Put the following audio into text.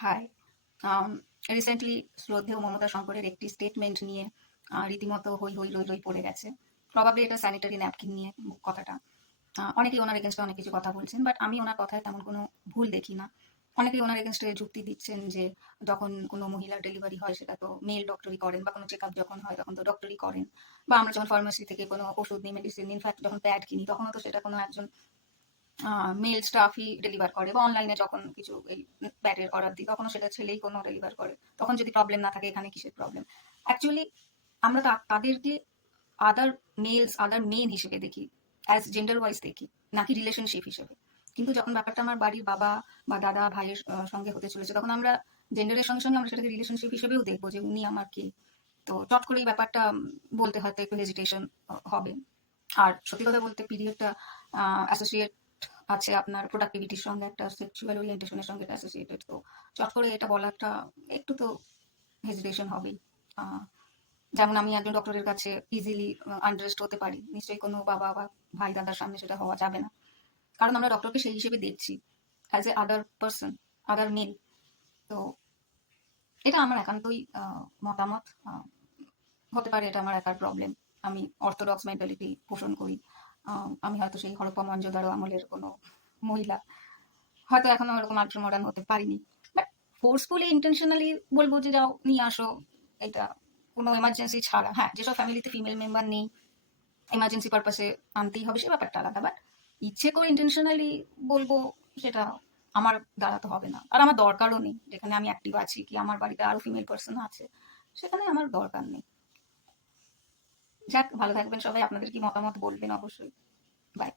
High. Recently শ্রদ্ধেয় মমতা শঙ্করের একটি স্টেটমেন্ট নিয়ে রীতিমতো হই হই রই রই পড়ে গেছে। প্রবাবলি এটা স্যানিটারি ন্যাপকিন নিয়ে কথাটা। অনেকেই ওনার এগেনস্টে অনেক কিছু কথা বলছেন, বাট আমি ওনার কথায় তেমন কোনো ভুল দেখি না। অনেকেই ওনার এগেনস্টে যুক্তি দিচ্ছেন যে যখন কোনো মহিলার ডেলিভারি হয় সেটা তো মেল ডক্টরই করেন, বা কোনো চেক আপ যখন হয় তখন তো ডক্টরই করেন, বা আমরা যখন ফার্মেসি থেকে কোনো ওষুধ নিই, মেডিসিন, ইনফ্যাক্ট যখন প্যাড কিনি তখনও তো সেটা কোনো একজন মেল স্টাফই ডেলিভার করে, বা অনলাইনে যখন কিছু এই প্যাডের অর্ডার দিই তখনও সেটা ছেলেই কোনো ডেলিভার করে। তখন যদি প্রবলেম না থাকে এখানে কিসের প্রবলেম? অ্যাকচুয়ালি আমরা তাদেরকে আদার মেলস, আদার মেন হিসেবে দেখি, অ্যাজ জেন্ডার ওয়াইজ দেখি, নাকি রিলেশনশিপ হিসেবে। কিন্তু যখন ব্যাপারটা আমার বাড়ির বাবা বা দাদা ভাইয়ের সঙ্গে হতে চলেছে, তখন আমরা জেন্ডারের সঙ্গে সঙ্গে আমরা সেটাকে রিলেশনশিপ হিসেবেও দেখবো যে উনি আমার কে। তো চট করে এই ব্যাপারটা বলতে হয়তো একটু হেজিটেশন হবে। আর সত্যি কথা বলতে পিরিয়ডটা অ্যাসোসিয়েট আছে আপনার প্রোডাক্টিভিটির সঙ্গে, একটা সেক্সুয়াল ওরিয়েন্টেশনের সঙ্গে এটা অ্যাসোসিয়েটেড। তো চট করে এটা বলাটা একটু তো হেজিটেশন হবেই। আহ, যেমন আমি একজন ডক্টরের কাছে ইজিলি আন্ডারস্ট হতে পারি, নিশ্চয়ই কোনো বাবা বা ভাই দাদার সামনে সেটা হওয়া যাবে না, কারণ আমরা ডক্টরকে সেই হিসেবে দেখছি, as a other person, other male. তো এটা আমার একান্তই মতামত। হতে পারে এটা আমার একার প্রবলেম। আমি অর্থোডক্স মেন্টালিটি পোষণ করি। আমি হয়তো সেই হরপ্পা মহেঞ্জোদারো আমলের কোনো মহিলা, হয়তো এখনো এরকম আল্ট্রা মডার্ন হতে পারিনি। বাট ফোর্সফুলি ইন্টেনশনালি বলবো যে যাও নিয়ে আসো, এটা কোনো এমার্জেন্সি ছাড়া। হ্যাঁ, যেসব ফ্যামিলিতে ফিমেল মেম্বার নেই, এমার্জেন্সি পারপাসে আনতেই হবে, সে ব্যাপারটা আলাদা। বাট ইচ্ছে করে ইন্টেনশনালি বলবো, সেটা আমার দ্বারা তো হবে না, আর আমার দরকারও নেই। যেখানে আমি অ্যাক্টিভ আছি, কি আমার বাড়িতে আরো ফিমেল পার্সন আছে, সেখানে আমার দরকার নেই। যাক, ভালো থাকবেন সবাই। আপনাদের কি মতামত বলবেন অবশ্যই। বাই।